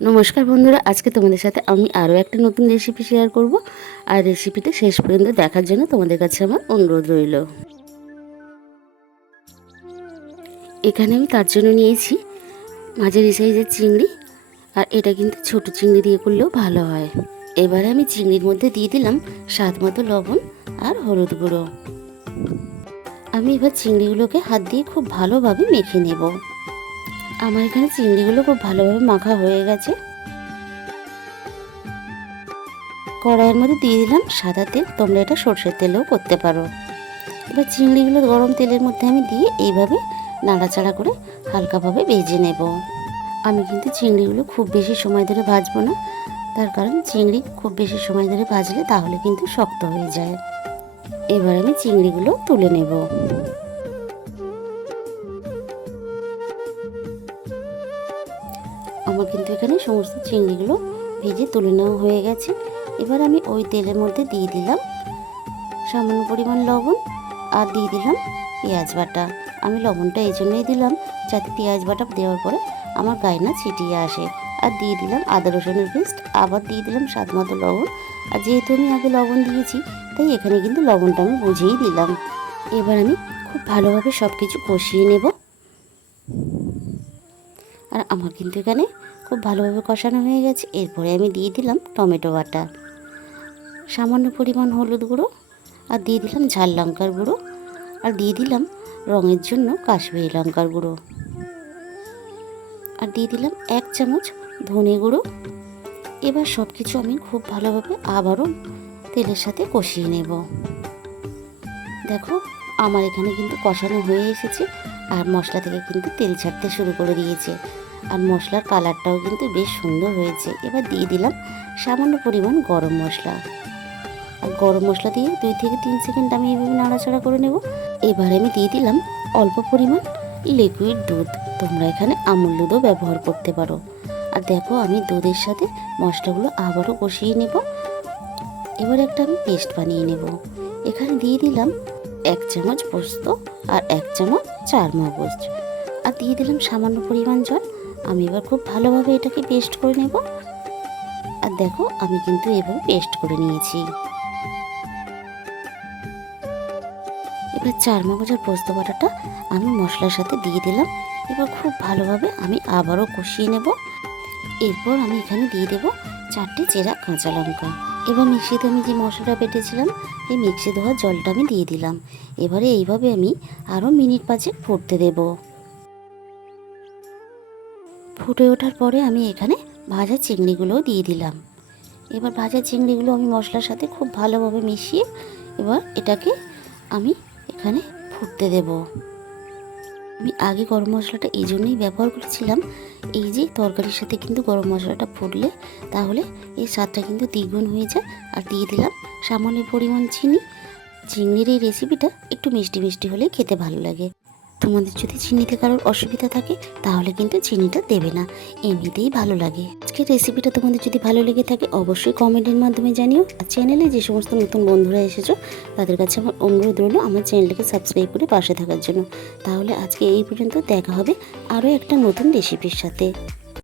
नमस्कार बंधुरा, आज के तुम्हारे साथे आमी आरो एक नतून रेसिपि शेयर करब और रेसिपिटा शेष पर्यन्त देखार जन्य तुम्हादेर काछे आमार अनुरोध रइल। एखाने आमी तार जन्य नियेछि माझारि साइजेर चिंगड़ी और एटा किन्तु छोटो चिंगड़ी दिये करलेও भालो हय। एबारे आमी चिंगड़िर मध्य दिये दिलाम स्वाद मतो लवण और हलुद गुঁড়ো। आमी एबार चिंगड़िगुलोके हाथ दिये खूब भालोभाबे मेखे नेब। আমার এখানে চিংড়িগুলো খুব ভালোভাবে মাখা হয়ে গেছে। কড়াইয়ের মধ্যে দিয়ে দিলাম সাদা তেল, তোমরা এটা সরষের তেলেও করতে পারো। এবার চিংড়িগুলো গরম তেলের মধ্যে আমি দিয়ে এইভাবে নাড়াচাড়া করে হালকাভাবে ভেজে নেব। আমি কিন্তু চিংড়িগুলো খুব বেশি সময় ধরে ভাজবো না, তার কারণ চিংড়ি খুব বেশি সময় ধরে ভাজলে তাহলে কিন্তু শক্ত হয়ে যায়। এবার আমি চিংড়িগুলো তুলে নেব। আমার কিন্তু এখানে সমস্ত চিংড়িগুলো ভেজে তুলে নেওয়া হয়ে গেছে। এবার আমি ওই তেলের মধ্যে দিয়ে দিলাম সামান্য পরিমাণ লবণ আর দিয়ে দিলাম পেঁয়াজ বাটা। আমি লবণটা এই জন্যই দিলাম যাতে পেঁয়াজ বাটা দেওয়ার পরে আমার গায়ে না ছিটিয়ে আসে। আর দিয়ে দিলাম আদা রসুনের পেস্ট, আবার দিয়ে দিলাম স্বাদ মতো লবণ। আর যেহেতু আমি আগে লবণ দিয়েছি তাই এখানে কিন্তু লবণটা আমি বুঝেই দিলাম। এবার আমি খুব ভালোভাবে সব কিছু কষিয়ে নেব। আর আমার কিন্তু এখানে খুব ভালোভাবে কষানো হয়ে গেছে। এরপরে আমি দিয়ে দিলাম টমেটো বাটা, সামান্য পরিমাণ হলুদ গুঁড়ো, আর দিয়ে দিলাম ঝাল লঙ্কার গুঁড়ো, আর দিয়ে দিলাম রঙের জন্য কাশ্মীরি লঙ্কার গুঁড়ো, আর দিয়ে দিলাম 1 চামচ ধনে গুঁড়ো। এবার সব কিছু আমি খুব ভালোভাবে আবারও তেলের সাথে কষিয়ে নেব। দেখো আমার এখানে কিন্তু কষানো হয়ে এসেছে আর মশলা থেকে কিন্তু তেল ছাড়তে শুরু করে দিয়েছে আর মশলার কালারটাও কিন্তু বেশ সুন্দর হয়েছে। এবার দিয়ে দিলাম সামান্য পরিমাণ গরম মশলা, আর গরম মশলা দিয়ে 2 থেকে 3 সেকেন্ড আমি এইভাবে নাড়াচাড়া করে নেব। এবার আমি দিয়ে দিলাম অল্প পরিমাণ লিকুইড দুধ, তোমরা এখানে আমুল দুধও ব্যবহার করতে পারো। আর দেখো আমি দুধের সাথে মশলাগুলো আবারও কষিয়ে নেব। এবার একটা আমি পেস্ট বানিয়ে নেব। এখানে দিয়ে দিলাম 1 চামচ পোস্ত আর 1 চামচ চারমগজ, আর দিয়ে দিলাম সামান্য পরিমাণ জল। আমি এবার খুব ভালোভাবে এটাকে পেস্ট করে নেব। আর দেখো আমি কিন্তু এভাবে পেস্ট করে নিয়েছি। এবার চারমগজ আর পোস্ত বাটাটা আমি মশলার সাথে দিয়ে দিলাম। এবার খুব ভালোভাবে আমি আবারও কষিয়ে নেব। এরপর আমি এখানে দিয়ে দেব 4টে চেরা কাঁচা লঙ্কা। এবার মিক্সিতে আমি যে মশলাটা বেটেছিলাম এই মিক্সি ধোয়া জলটা আমি দিয়ে দিলাম। এবারে এইভাবে আমি আরও মিনিট 5 ফুটতে দেব। ফুটে ওঠার পরে আমি এখানে ভাজা চিংড়িগুলোও দিয়ে দিলাম। এবার ভাজা চিংড়িগুলো আমি মশলার সাথে খুব ভালোভাবে মিশিয়ে এবার এটাকে আমি এখানে ফুটতে দেব। আমি আগে গরম মশলাটা এই জন্যই ব্যবহার করেছিলাম, এই যে তরকারির সাথে কিন্তু গরম মশলাটা ফুটলে তাহলে এই স্বাদটা কিন্তু দ্বিগুণ হয়ে যায়। আর দিয়ে দিলাম সামান্য পরিমাণ চিনি। চিংড়ির এই রেসিপিটা একটু মিষ্টি মিষ্টি হলে খেতে ভালো লাগে। তোমাদের যদি চিনিতে কারোর অসুবিধা থাকে তাহলে কিন্তু চিনিটা দেবে না, এমনিতেই ভালো লাগে। আজকের রেসিপিটা তোমাদের যদি ভালো লেগে থাকে অবশ্যই কমেন্টের মাধ্যমে জানিও। আর চ্যানেলে যে সমস্ত নতুন বন্ধুরা এসেছো তাদের কাছে আমার অনুরোধ রইল আমার চ্যানেলটাকে সাবস্ক্রাইব করে পাশে থাকার জন্য। তাহলে আজকে এই পর্যন্ত, দেখা হবে আরও একটা নতুন রেসিপির সাথে।